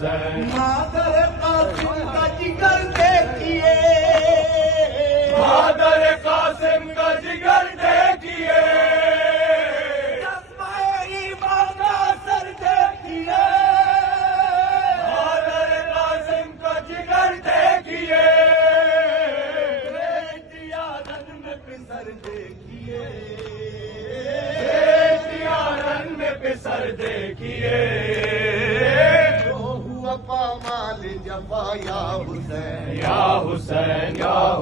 حسین مادر قاسم کا جگر دیکھیے، مادر قاسم کا جگر دیکھیے، جذبہ ایمان کا اثر دیکھیے، مادر قاسم کا جگر دیکھیے، بیٹیا رن میں پسر دیکھیے، بیٹیا رن میں پسر دیکھیے، جو ہوا پامال جفا یا حسین، یا حسین یا